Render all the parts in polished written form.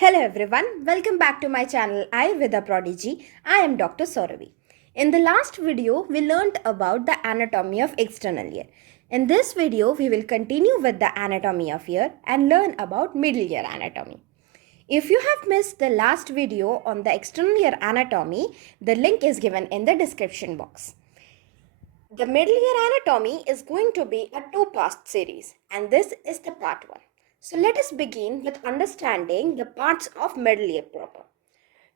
Hello everyone, welcome back to my channel I with a Prodigy. I am Dr. Sauravi. In the last video, we learnt about the anatomy of external ear. In this video, we will continue with the anatomy of ear and learn about middle ear anatomy. If you have missed the last video on the external ear anatomy, the link is given in the description box. The middle ear anatomy is going to be a two-part series and this is the part 1. So let us begin with understanding the parts of middle ear proper.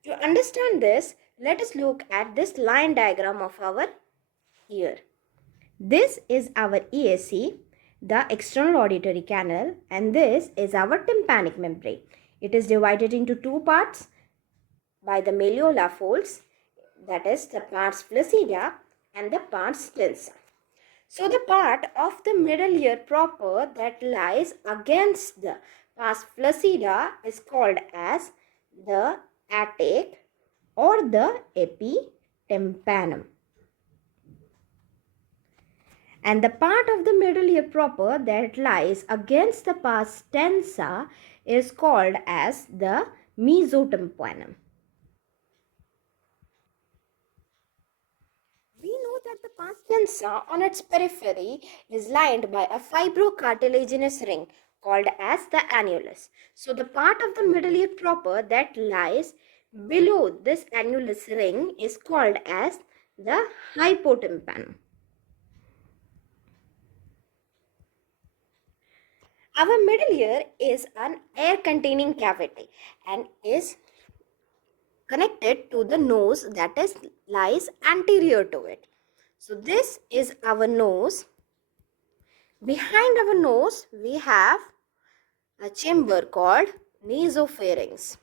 To understand this, let us look at this line diagram of our ear. This is our EAC, the external auditory canal, and this is our tympanic membrane. It is divided into two parts by the malleolar folds, that is the pars flaccida and the pars tensa. So the part of the middle ear proper that lies against the pars flaccida is called as the attic or the epitympanum. And the part of the middle ear proper that lies against the pars tensa is called as the mesotympanum. We know that the pars tensa on its periphery is lined by a fibrocartilaginous ring called as the annulus. So the part of the middle ear proper that lies below this annulus ring is called as the hypotympanum. Our middle ear is an air containing cavity and is connected to the nose that lies anterior to it. So this is our nose. Behind our nose we have a chamber called nasopharynx.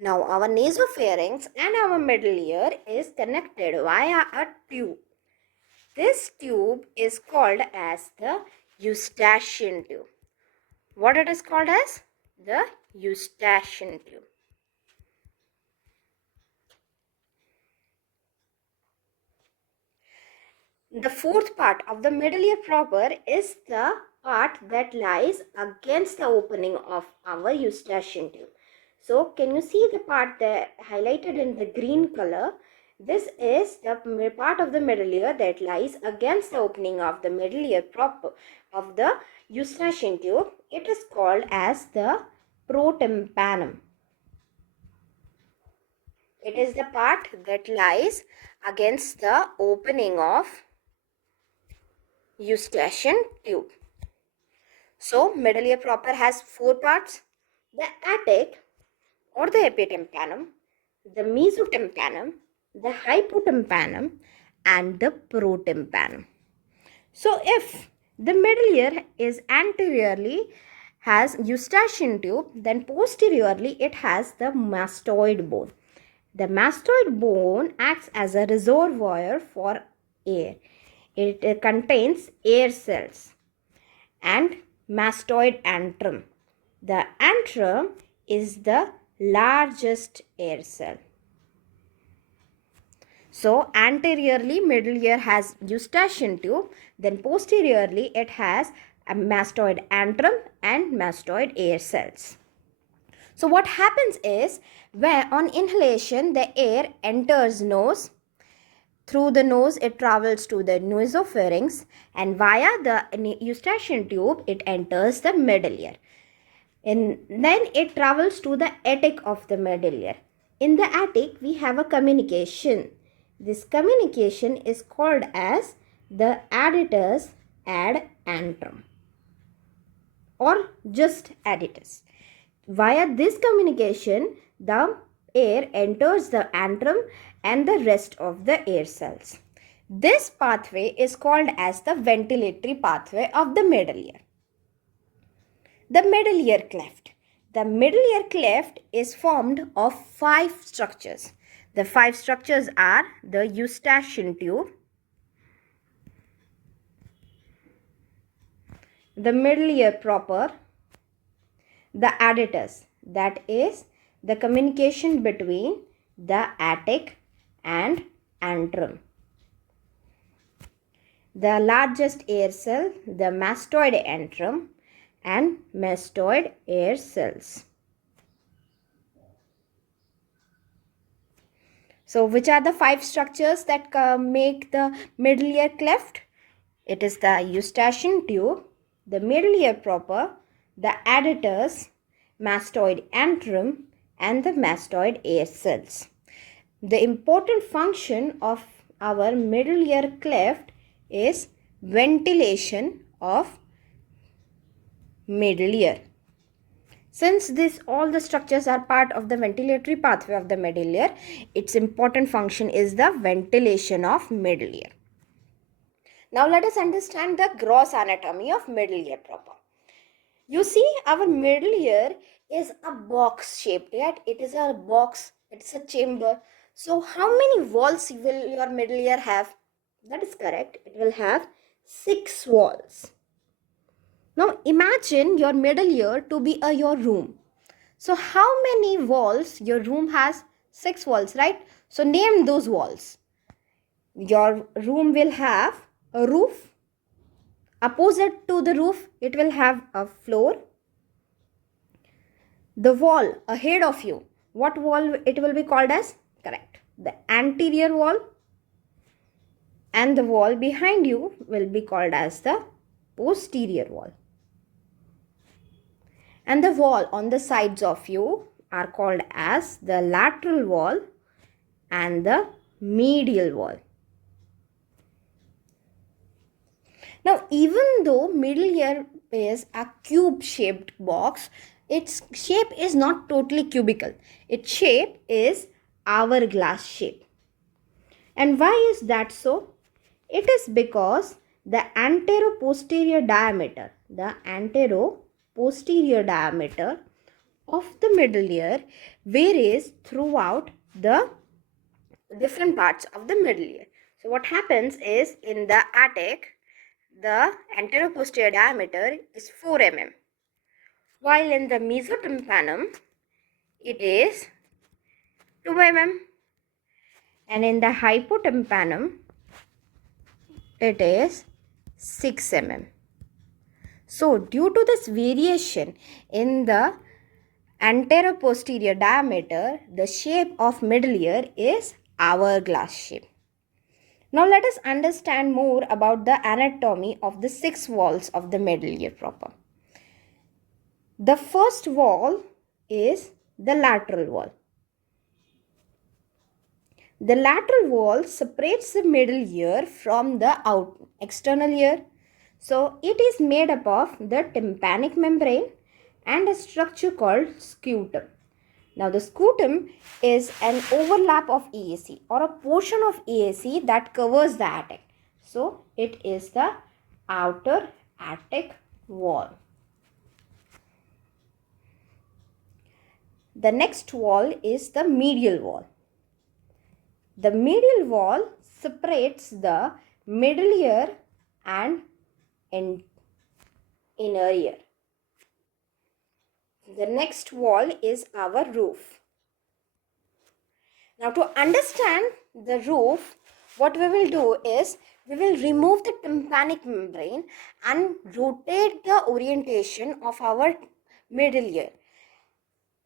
Now our nasopharynx and our middle ear is connected via a tube. This tube is called as the eustachian tube. What it is called as? The eustachian tube. The fourth part of the middle ear proper is the part that lies against the opening of our eustachian tube. So can you see the part that highlighted in the green color? This is the part of the middle ear that lies against the opening of the middle ear proper of the eustachian tube. It is called as the protympanum. It is the part that lies against the opening of eustachian tube. So middle ear proper has four parts: the attic or the epitympanum, the mesotympanum, the hypotympanum, and the protympanum. So if the middle ear is anteriorly has eustachian tube, then posteriorly it has the mastoid bone. The mastoid bone acts as a reservoir for air. It contains air cells and mastoid antrum. The antrum is the largest air cell. So anteriorly middle ear has eustachian tube, then posteriorly it has a mastoid antrum and mastoid air cells. So what happens is, where on inhalation the air enters nose, through the nose it travels to the nasopharynx, and via the eustachian tube it enters the middle ear. And then it travels to the attic of the middle ear. In the attic we have a communication. This communication is called as the adytus ad antrum or just adytus. Via this communication, the air enters the antrum and the rest of the air cells. This pathway is called as the ventilatory pathway of the middle ear. The middle ear cleft. The middle ear cleft is formed of 5 structures. The 5 structures are the eustachian tube, the middle ear proper, the adytus, that is the communication between the attic and antrum, the largest air cell, the mastoid antrum, and mastoid air cells. So which are the 5 structures that make the middle ear cleft? It is the eustachian tube, the middle ear proper, the adductors, mastoid antrum, and the mastoid air cells. The important function of our middle ear cleft is ventilation of middle ear. Since all the structures are part of the ventilatory pathway of the middle ear, its important function is the ventilation of middle ear. Now let us understand the gross anatomy of middle ear proper. You see, our middle ear is a box shaped, yet it is a box, it's a chamber. So how many walls will your middle ear have? That is correct, it will have 6 walls. Now imagine your middle ear to be your room. So how many walls your room has? 6 walls, right? So name those walls. Your room will have a roof. Opposite to the roof, it will have a floor. The wall ahead of you, what wall it will be called as? Correct, the anterior wall. And the wall behind you will be called as the posterior wall. And the wall on the sides of you are called as the lateral wall and the medial wall. Now, even though middle ear is a cube-shaped box, its shape is not totally cubical. Its shape is hourglass shape. And why is that so? It is because the antero-posterior diameter of the middle ear varies throughout the different parts of the middle ear. So what happens is, in the attic, the antero-posterior diameter is 4 mm, while in the mesotympanum it is 2 mm, and in the hypotympanum it is 6 mm. So due to this variation in the antero-posterior diameter, the shape of middle ear is hourglass shape. Now let us understand more about the anatomy of the 6 walls of the middle ear proper. The first wall is the lateral wall. The lateral wall separates the middle ear from the external ear. So it is made up of the tympanic membrane and a structure called scutum. Now the scutum is an overlap of EAC or a portion of EAC that covers the attic. So it is the outer attic wall. The next wall is the medial wall. The medial wall separates the middle ear and inner ear. The next wall is our roof. Now to understand the roof, what we will do is, we will remove the tympanic membrane and rotate the orientation of our middle ear.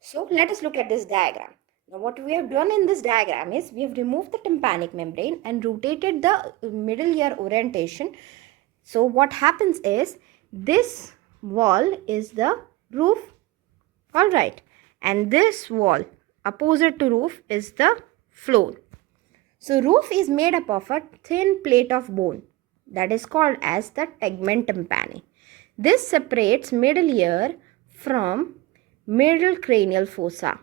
So let us look at this diagram. Now what we have done in this diagram is, we have removed the tympanic membrane and rotated the middle ear orientation. So what happens is, this wall is the roof. Alright, and this wall opposite to roof is the floor. So roof is made up of a thin plate of bone that is called as the tegmen tympani. This separates middle ear from middle cranial fossa.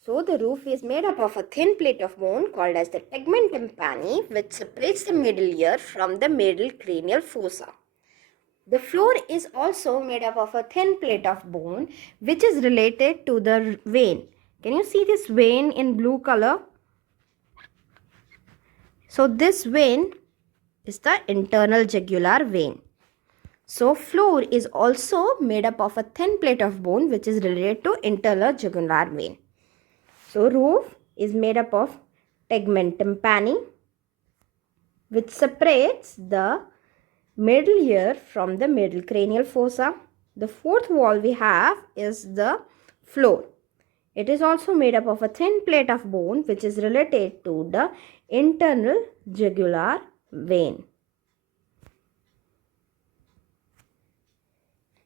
So the roof is made up of a thin plate of bone called as the tegmen tympani, which separates the middle ear from the middle cranial fossa. The floor is also made up of a thin plate of bone which is related to the vein. Can you see this vein in blue color? So this vein is the internal jugular vein. So floor is also made up of a thin plate of bone which is related to internal jugular vein. So roof is made up of tegmen tympani, which separates the middle ear from the middle cranial fossa. The fourth wall we have is the floor. It is also made up of a thin plate of bone which is related to the internal jugular vein.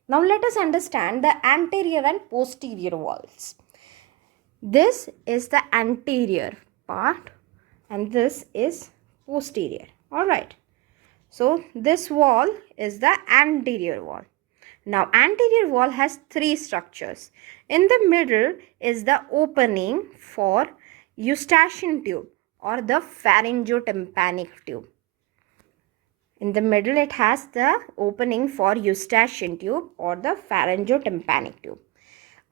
Now let us understand the anterior and posterior walls. This is the anterior part and this is posterior. Alright. So this wall is the anterior wall. Now anterior wall has three structures. In the middle is the opening for eustachian tube or the pharyngotympanic tube. In the middle it has the opening for eustachian tube or the pharyngotympanic tube.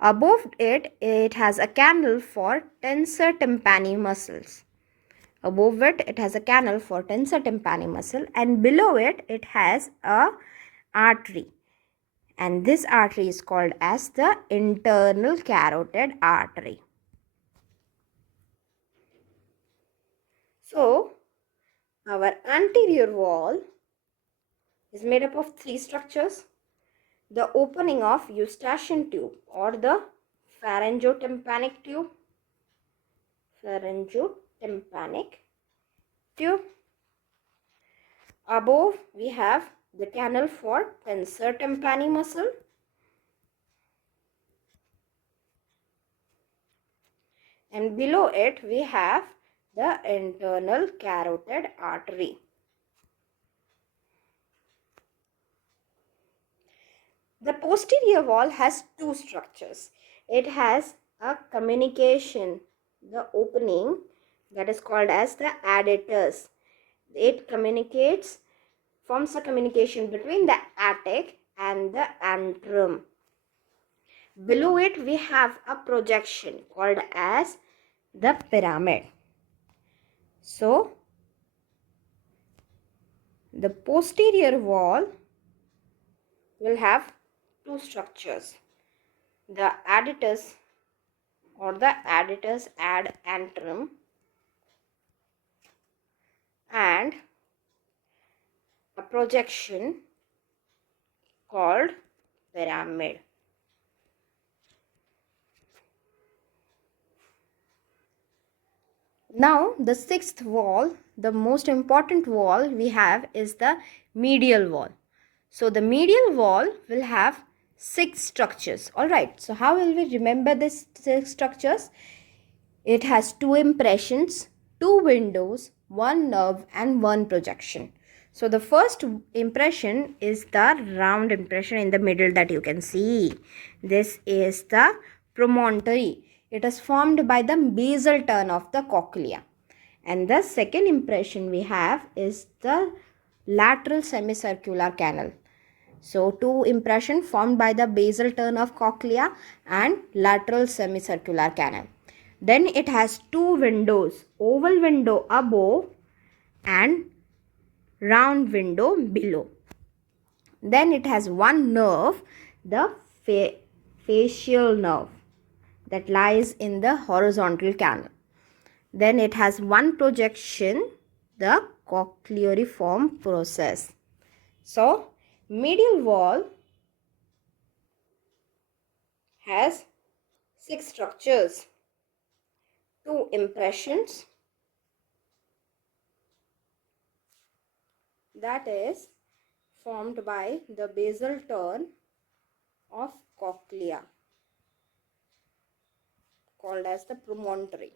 Above it, it has a canal for tensor tympani muscles. Above it, it has a canal for tensor tympani muscle, and below it, it has a artery. And this artery is called as the internal carotid artery. So, our anterior wall is made up of three structures. The opening of eustachian tube or the pharyngotympanic tube. Above we have the canal for tensor tympani muscle. And below it we have the internal carotid artery. The posterior wall has two structures. It has a communication, the opening that is called as the adductus. It forms a communication between the attic and the antrum. Below it we have a projection called as the pyramid. So, the posterior wall will have two structures. The adductus or the adductus ad antrum and a projection called pyramid. Now the sixth wall, the most important wall we have is the medial wall. So the medial wall will have six structures. Alright, so how will we remember these six structures? It has two impressions, two windows, one nerve and one projection. So the first impression is the round impression in the middle that you can see. This is the promontory. It is formed by the basal turn of the cochlea. And the second impression we have is the lateral semicircular canal. So two impression formed by the basal turn of cochlea and lateral semicircular canal. Then it has two windows, oval window above and round window below. Then it has one nerve, the facial nerve that lies in the horizontal canal. Then it has one projection, the cochleariform process. So, medial wall has six structures, two impressions, that is formed by the basal turn of cochlea called as the promontory,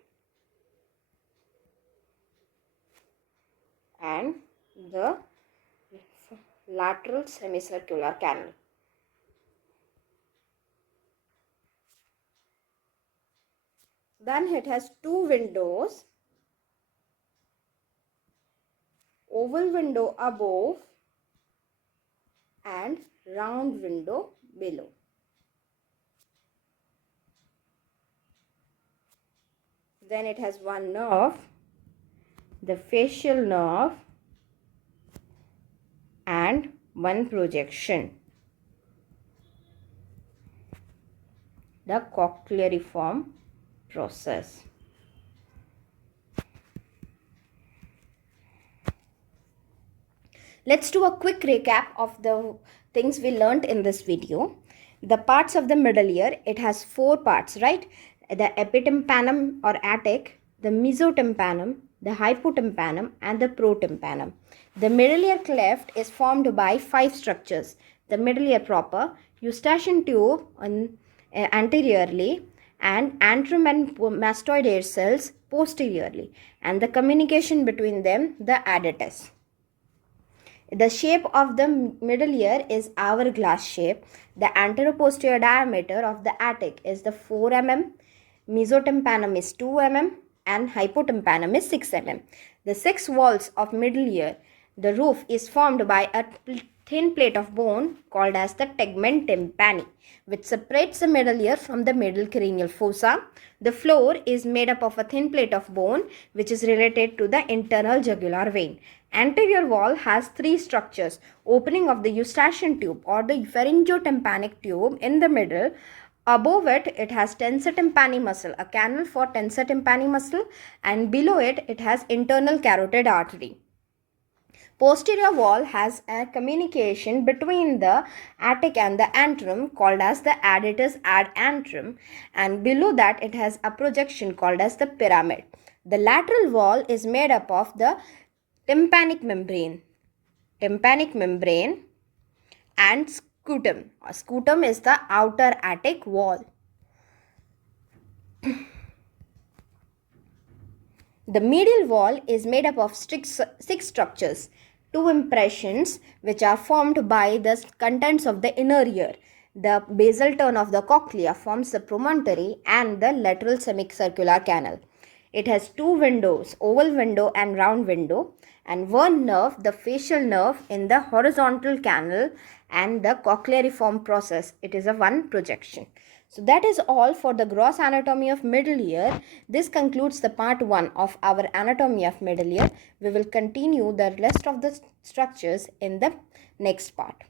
and the lateral semicircular canal. Then it has two windows, oval window above and round window below. Then it has one nerve, the facial nerve, and one projection, the cochleariform process. Let's do a quick recap of the things we learned in this video. The parts of the middle ear, it has 4 parts, right? The epitympanum or attic, the mesotympanum, the hypotympanum, and the protympanum. The middle ear cleft is formed by 5 structures. The middle ear proper, eustachian tube anteriorly, and antrum and mastoid air cells posteriorly, and the communication between them, the adductus. The shape of the middle ear is hourglass shape. The anteroposterior diameter of the attic is the 4 mm, mesotympanum is 2 mm, and hypotympanum is 6 mm. The 6 walls of middle ear, the roof is formed by a thin plate of bone called as the tegmen tympani, which separates the middle ear from the middle cranial fossa. The floor is made up of a thin plate of bone which is related to the internal jugular vein. Anterior wall has 3 structures: opening of the eustachian tube or the pharyngotympanic tube in the middle. Above it, it has tensor tympani muscle, a canal for tensor tympani muscle, and below it, it has internal carotid artery. Posterior wall has a communication between the attic and the antrum called as the adductus ad antrum, and below that it has a projection called as the pyramid. The lateral wall is made up of the tympanic membrane and scutum. Scutum is the outer attic wall. The medial wall is made up of 6 structures. 2 impressions which are formed by the contents of the inner ear. The basal turn of the cochlea forms the promontory and the lateral semicircular canal. It has 2 windows, oval window and round window, and one nerve, the facial nerve, in the horizontal canal, and the cochleariform process. It is a one projection. So that is all for the gross anatomy of middle ear. This concludes the part 1 of our anatomy of middle ear. We will continue the rest of the structures in the next part.